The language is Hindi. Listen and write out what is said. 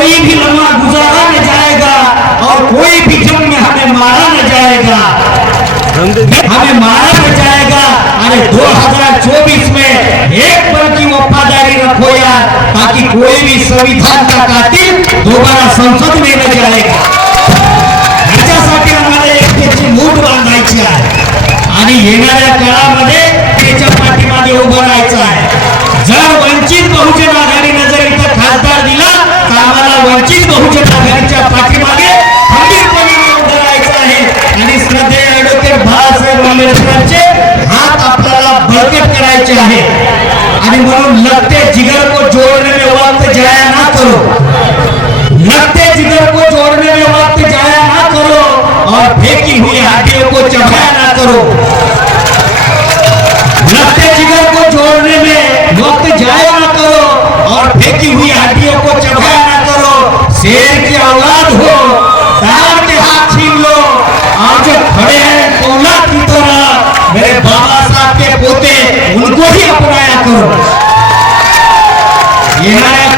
कोई भी लम्हा गुजारा न जाएगा और कोई भी जंग में हमें मारा न जाएगा। हमें मारा न जाएगा। अरे 2024 में एक पल की वफादारी रखो यार, ताकि कोई भी संविधान का कातिल दोबारा संसद में न जाएगा। जर वंचित बहुजन जिगर को में वक्त जाया ना करो. लगते जिगर को जोड़ने में वक्त जाया ना करो. और फेंकी हुई हड्डियों को चबाया ना करो. लगते जिगर को जोड़ने में वक्त जाया ना करो. और फेंकी हुई हड्डियों को चबाया ना करो. शेर की औलाद हो बाबा साहब के पोते उनको ही अपनाया करो। ये हमारे